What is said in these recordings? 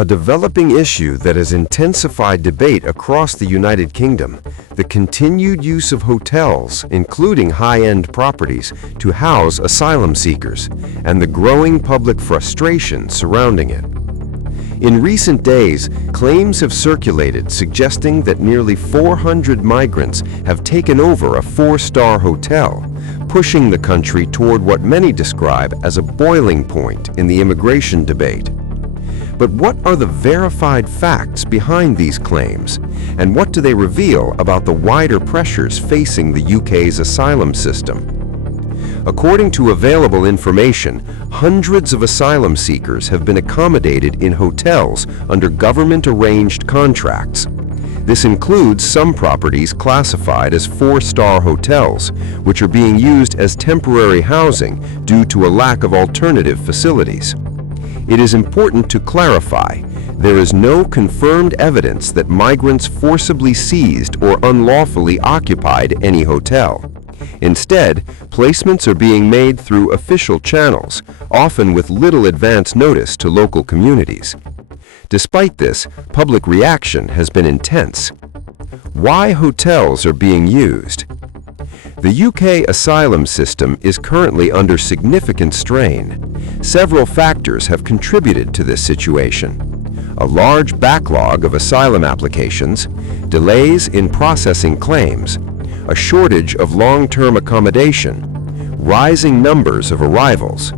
A developing issue that has intensified debate across the United Kingdom, the continued use of hotels, including high-end properties, to house asylum seekers, and the growing public frustration surrounding it. In recent days, claims have circulated suggesting that nearly 400 migrants have taken over a four-star hotel, pushing the country toward what many describe as a boiling point in the immigration debate. But what are the verified facts behind these claims, and what do they reveal about the wider pressures facing the UK's asylum system? According to available information, hundreds of asylum seekers have been accommodated in hotels under government-arranged contracts. This includes some properties classified as four-star hotels, which are being used as temporary housing due to a lack of alternative facilities. It is important to clarify, there is no confirmed evidence that migrants forcibly seized or unlawfully occupied any hotel. Instead, placements are being made through official channels, often with little advance notice to local communities. Despite this, public reaction has been intense. Why hotels are being used? The UK asylum system is currently under significant strain. Several factors have contributed to this situation. A large backlog of asylum applications, delays in processing claims, a shortage of long-term accommodation, rising numbers of arrivals.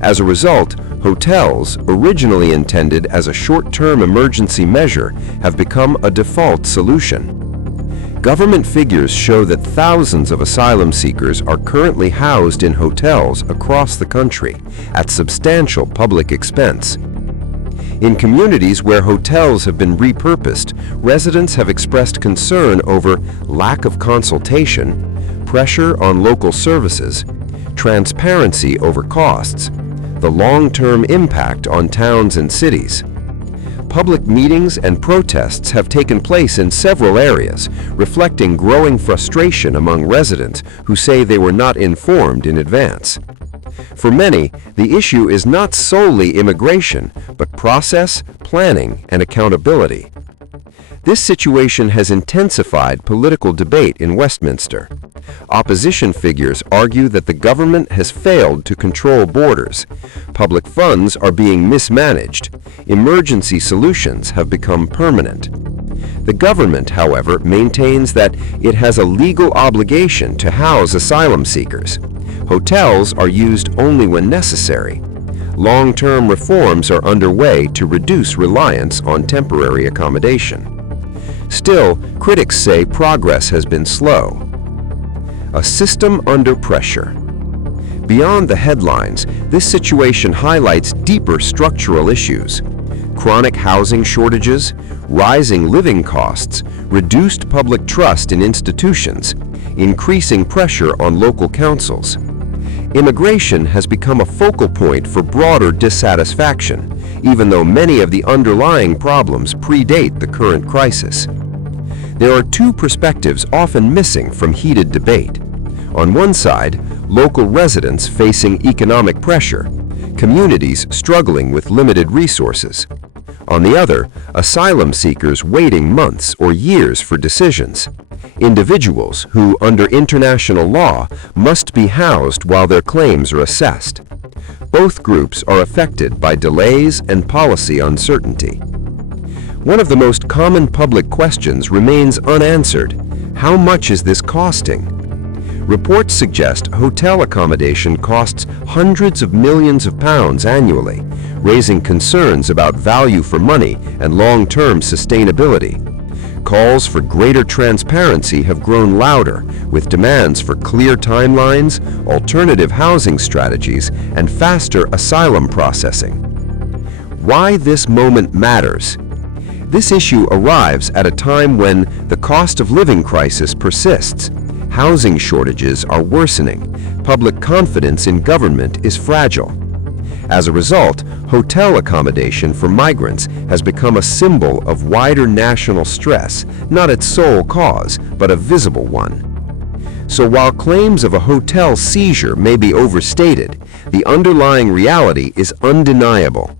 As a result, hotels, originally intended as a short-term emergency measure, have become a default solution. Government figures show that thousands of asylum seekers are currently housed in hotels across the country at substantial public expense. In communities where hotels have been repurposed, residents have expressed concern over lack of consultation, pressure on local services, transparency over costs, the long-term impact on towns and cities. Public meetings and protests have taken place in several areas, reflecting growing frustration among residents who say they were not informed in advance. For many, the issue is not solely immigration, but process, planning, and accountability. This situation has intensified political debate in Westminster. Opposition figures argue that the government has failed to control borders. Public funds are being mismanaged. Emergency solutions have become permanent. The government, however, maintains that it has a legal obligation to house asylum seekers. Hotels are used only when necessary. Long-term reforms are underway to reduce reliance on temporary accommodation. Still, critics say progress has been slow. A system under pressure. Beyond the headlines, this situation highlights deeper structural issues. Chronic housing shortages, rising living costs, reduced public trust in institutions, increasing pressure on local councils. Immigration has become a focal point for broader dissatisfaction, even though many of the underlying problems predate the current crisis. There are two perspectives often missing from heated debate. On one side, local residents facing economic pressure, communities struggling with limited resources. On the other, asylum seekers waiting months or years for decisions. Individuals who, under international law, must be housed while their claims are assessed. Both groups are affected by delays and policy uncertainty. One of the most common public questions remains unanswered. How much is this costing? Reports suggest hotel accommodation costs hundreds of millions of pounds annually, raising concerns about value for money and long-term sustainability. Calls for greater transparency have grown louder, with demands for clear timelines, alternative housing strategies, and faster asylum processing. Why this moment matters? This issue arrives at a time when the cost of living crisis persists. Housing shortages are worsening. Public confidence in government is fragile. As a result, hotel accommodation for migrants has become a symbol of wider national stress, not its sole cause, but a visible one. So while claims of a hotel seizure may be overstated, the underlying reality is undeniable.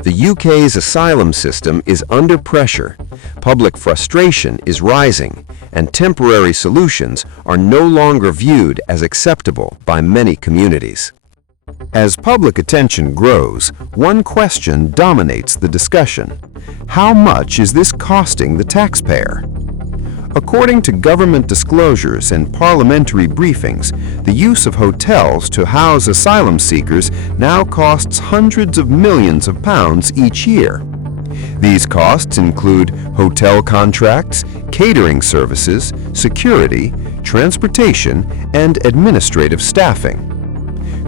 The UK's asylum system is under pressure, public frustration is rising, and temporary solutions are no longer viewed as acceptable by many communities. As public attention grows, one question dominates the discussion. How much is this costing the taxpayer? According to government disclosures and parliamentary briefings, the use of hotels to house asylum seekers now costs hundreds of millions of pounds each year. These costs include hotel contracts, catering services, security, transportation, and administrative staffing.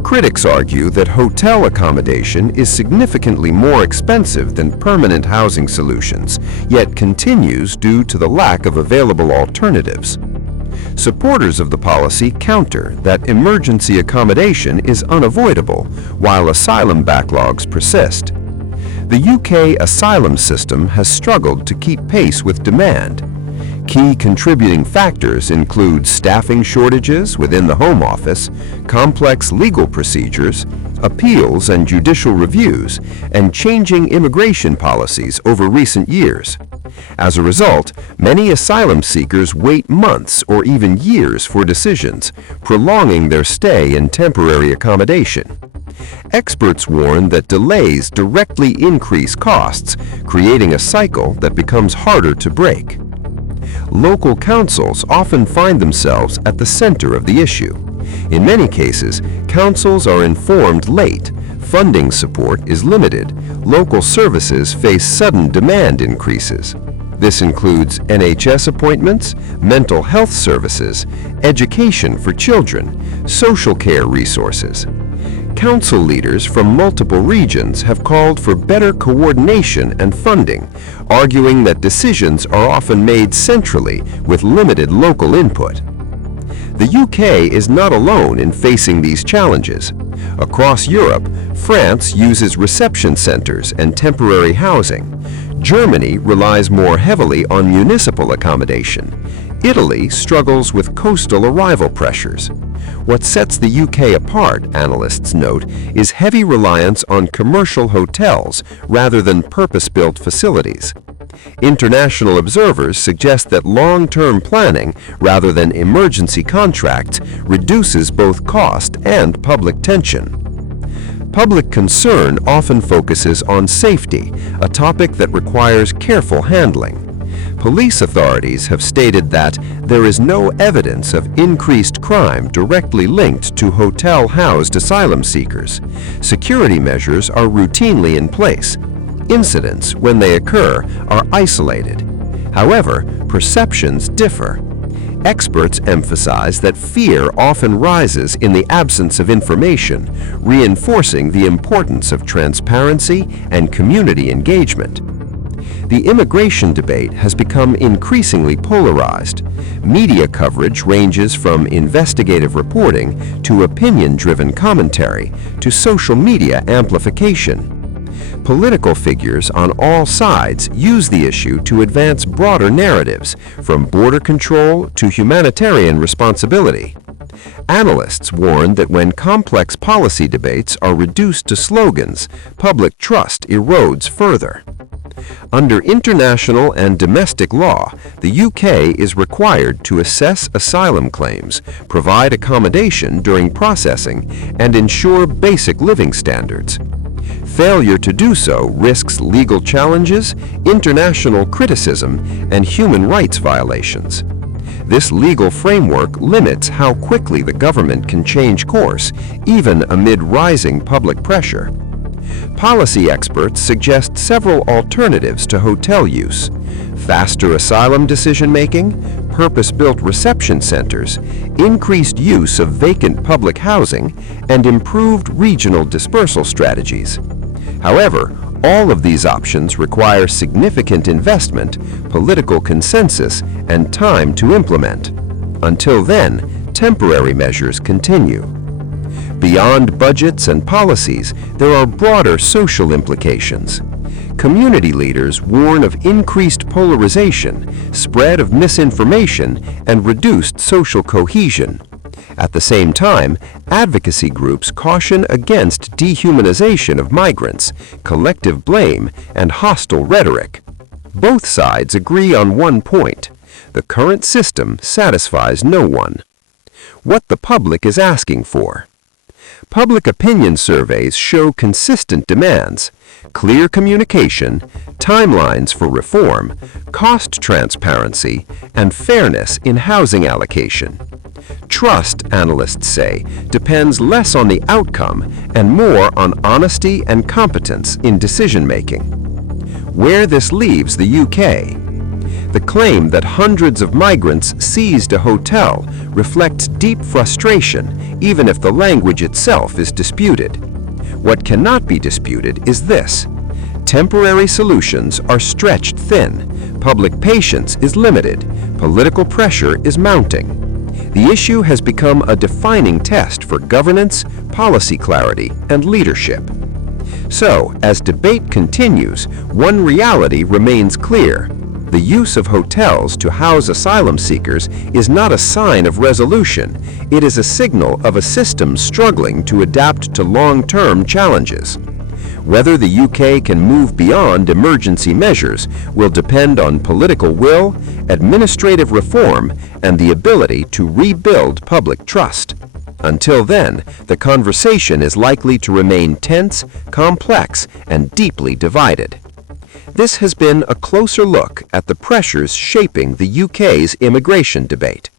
Critics argue that hotel accommodation is significantly more expensive than permanent housing solutions, yet continues due to the lack of available alternatives. Supporters of the policy counter that emergency accommodation is unavoidable, while asylum backlogs persist. The UK asylum system has struggled to keep pace with demand. Key contributing factors include staffing shortages within the Home Office, complex legal procedures, appeals and judicial reviews, and changing immigration policies over recent years. As a result, many asylum seekers wait months or even years for decisions, prolonging their stay in temporary accommodation. Experts warn that delays directly increase costs, creating a cycle that becomes harder to break. Local councils often find themselves at the center of the issue. In many cases, councils are informed late, funding support is limited, local services face sudden demand increases. This includes NHS appointments, mental health services, education for children, social care resources. Council leaders from multiple regions have called for better coordination and funding, arguing that decisions are often made centrally with limited local input. The UK is not alone in facing these challenges. Across Europe, France uses reception centers and temporary housing. Germany relies more heavily on municipal accommodation. Italy struggles with coastal arrival pressures. What sets the UK apart, analysts note, is heavy reliance on commercial hotels rather than purpose-built facilities. International observers suggest that long-term planning, rather than emergency contracts, reduces both cost and public tension. Public concern often focuses on safety, a topic that requires careful handling. Police authorities have stated that there is no evidence of increased crime directly linked to hotel-housed asylum seekers. Security measures are routinely in place. Incidents, when they occur, are isolated. However, perceptions differ. Experts emphasize that fear often rises in the absence of information, reinforcing the importance of transparency and community engagement. The immigration debate has become increasingly polarized. Media coverage ranges from investigative reporting to opinion-driven commentary to social media amplification. Political figures on all sides use the issue to advance broader narratives, from border control to humanitarian responsibility. Analysts warn that when complex policy debates are reduced to slogans, public trust erodes further. Under international and domestic law, the UK is required to assess asylum claims, provide accommodation during processing, and ensure basic living standards. Failure to do so risks legal challenges, international criticism, and human rights violations. This legal framework limits how quickly the government can change course, even amid rising public pressure. Policy experts suggest several alternatives to hotel use: faster asylum decision-making, purpose-built reception centers, increased use of vacant public housing, and improved regional dispersal strategies. However, all of these options require significant investment, political consensus, and time to implement. Until then, temporary measures continue. Beyond budgets and policies, there are broader social implications. Community leaders warn of increased polarization, spread of misinformation, and reduced social cohesion. At the same time, advocacy groups caution against dehumanization of migrants, collective blame, and hostile rhetoric. Both sides agree on one point: the current system satisfies no one. What the public is asking for. Public opinion surveys show consistent demands: clear communication, timelines for reform, cost transparency, and fairness in housing allocation. Trust, analysts say, depends less on the outcome and more on honesty and competence in decision-making. Where this leaves the UK. The claim that hundreds of migrants seized a hotel reflects deep frustration, even if the language itself is disputed. What cannot be disputed is this: temporary solutions are stretched thin, public patience is limited, political pressure is mounting. The issue has become a defining test for governance, policy clarity, and leadership. So, as debate continues, one reality remains clear: the use of hotels to house asylum seekers is not a sign of resolution, it is a signal of a system struggling to adapt to long-term challenges. Whether the UK can move beyond emergency measures will depend on political will, administrative reform, and the ability to rebuild public trust. Until then, the conversation is likely to remain tense, complex, and deeply divided. This has been a closer look at the pressures shaping the UK's immigration debate.